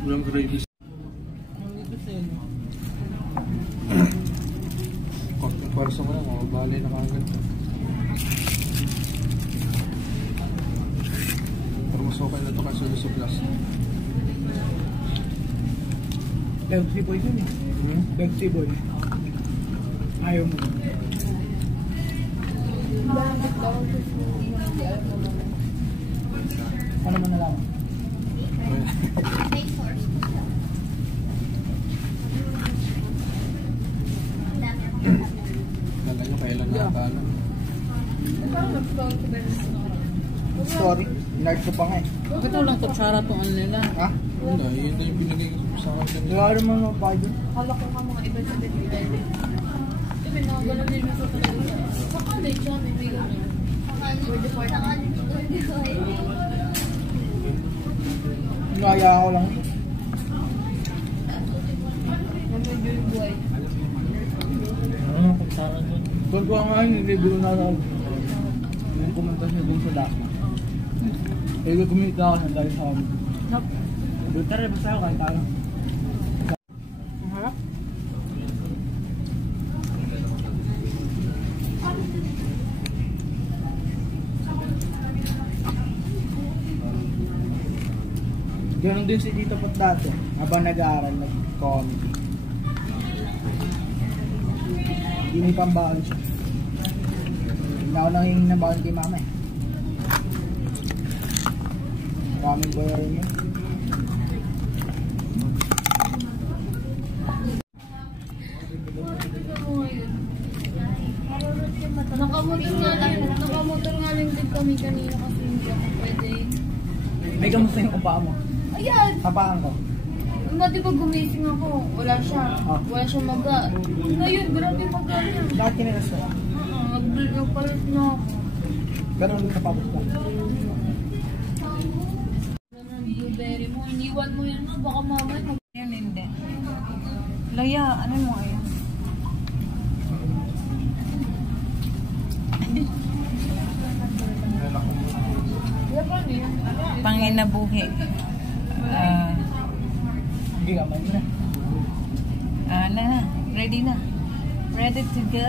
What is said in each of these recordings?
Walang gravy. Konting parso ko lang, bali na kagad. Pero mas okay na ito kasi sa plus. Pepsi boy yun eh. Pepsi boy. Ayaw mo. Ano mo nalaman? Kala nyo kailan nakakala. Sorry, nerd ko pa nga eh. Bakit walang kutsara itong ano nila? Ha? Wala, yun na yung binigay ko sa akin. Kaya naman mo pa dyan. Kala ko nga mga iba sa bibigay. Kasi nakagalan din mo sa talaga. Sa college siya, may bilang niya. Naya ako lang. Nag-enjoy yung buhay. Ano kutsara doon? Doon ko nga yun, nilibiro na ako. Yung pumunta siya doon sa Dakma. Eh, kumita ako na dahil sa amin. Buta rin, basta ako kahit tayo. Ang harap? Ganon din si Tito Pot dati, habang nag-aaral, nag-comedy. Hindi may pambaon siya. Hindi ako nangingin ng baon kay mama eh. Maraming bayarin yun. Nakamotor nga lang din kami kanina kasi hindi ako pwede. May kamusta yung kumpaa mo? Ayan! Kapaan ko? Di ba gumising ako? Wala siya. Wala siya maga. Ngayon, grabe maga niya. Bakit kinilas ko? Nagpalit na ako. Pero hindi ka pabot ka. Blueberry mo, iniwan mo yan. Baka mamay mag... Yan hindi. Laya, ano mo ayan? Panginabuhi. Hindi ka man na. Na. Ready na. Ready to go.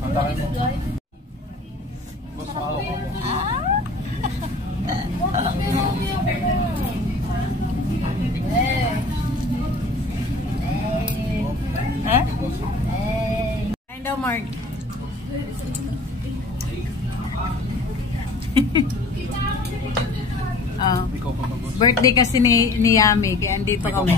Kontakin mo. Mas maawa ko. Ha? Kain daw, Mark. Ikaw pa ba? Birthday kasi ni Yami, kaya andito kami.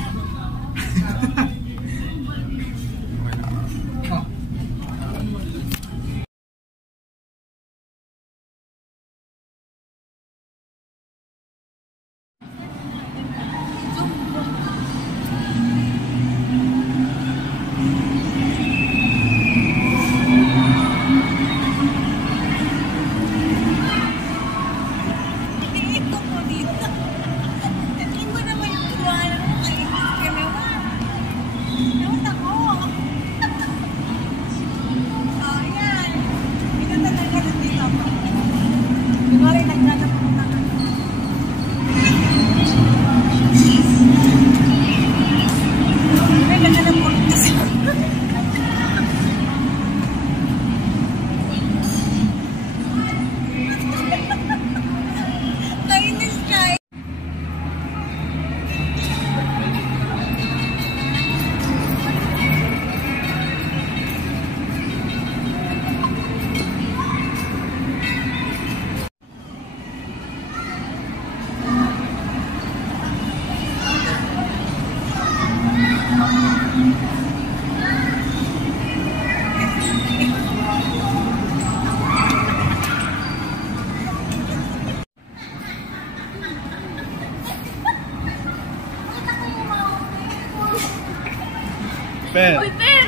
Per! Uy, Per!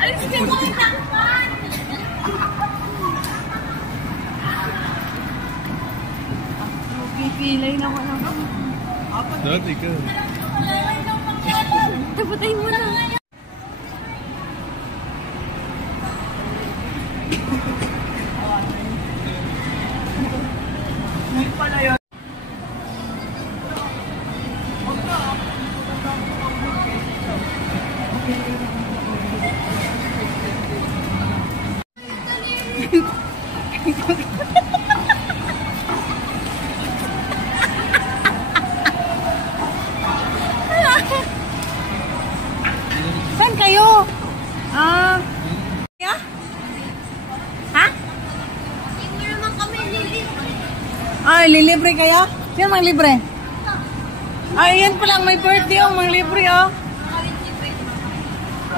Alis ka mo yung takpan! Pipilay na wala ka. Dati ka. Tapatay mo na. Saan kayo? Yeah? Ha? Hindi naman kami lilibre. Ay, lilibre kayo? Sino mang libre? Ay, yan palang may birthday oh, mang libre oh.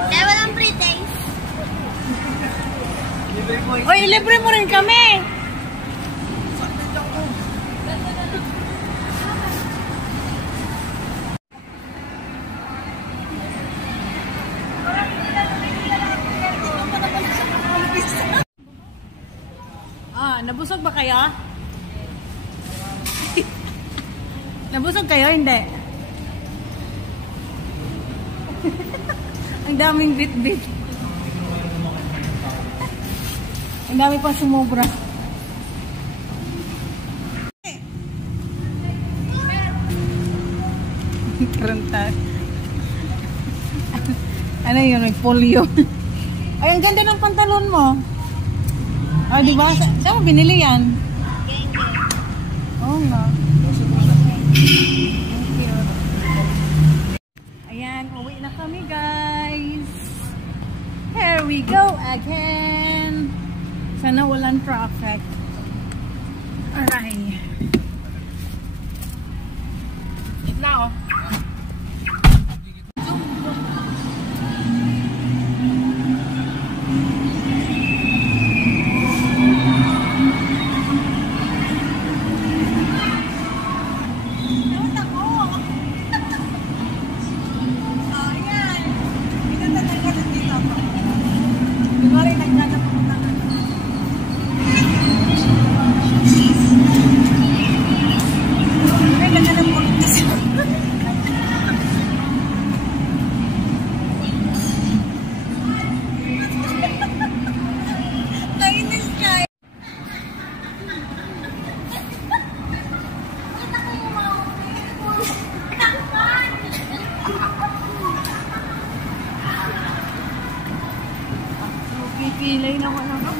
Kaya walang free days. Oy, libre mo rin kami. Nabusog ba kayo? Nabusog kayo? Hindi. Ang daming bit-bit. Ang dami pang sumobra. Karanta. Ano yun? May polio. Ay, ang ganda ng pantalon mo. Ah, di ba? Saan mo binili yan? Oo nga. Thank you. Ayan, uwi na kami guys. Here we go again. Sana walang traffic. Alright. Wait na ako. Pilay naman ako.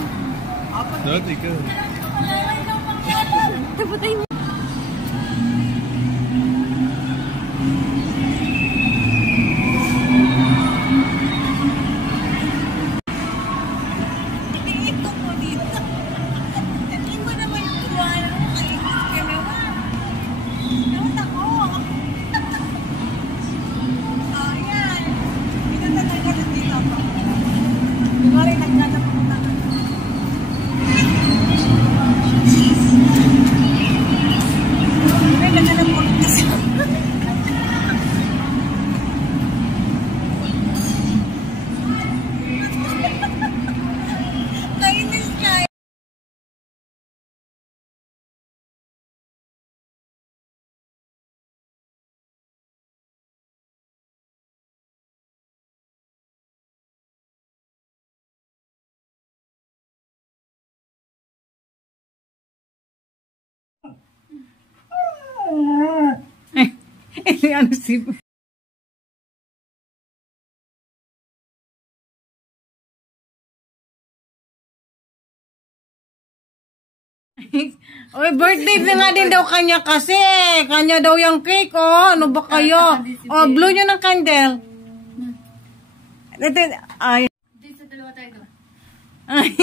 Dati ka. Taputay mo. Ito po dito. Hindi mo naman yung tuwan mo. Kainit ka naman. Naman ako. Ayan. Ito talaga nandito ako. Kunwari nagkakapunta ka. May nagkakapunta kasi. Kainis ka. Ano si... Oy, birthday na nga din daw kanya kasi. Kanya daw yung cake, oh. Ano ba kayo? Oh, blow nyo ng candle. Ay. Dito sa dalawa tayo. Ay.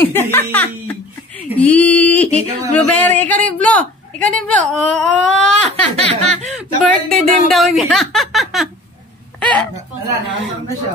Yee. Blueberry. Ikaw rin blow. Ikaw din blow. Oo. Birthday din daw niya. Wala, nakasama na siya.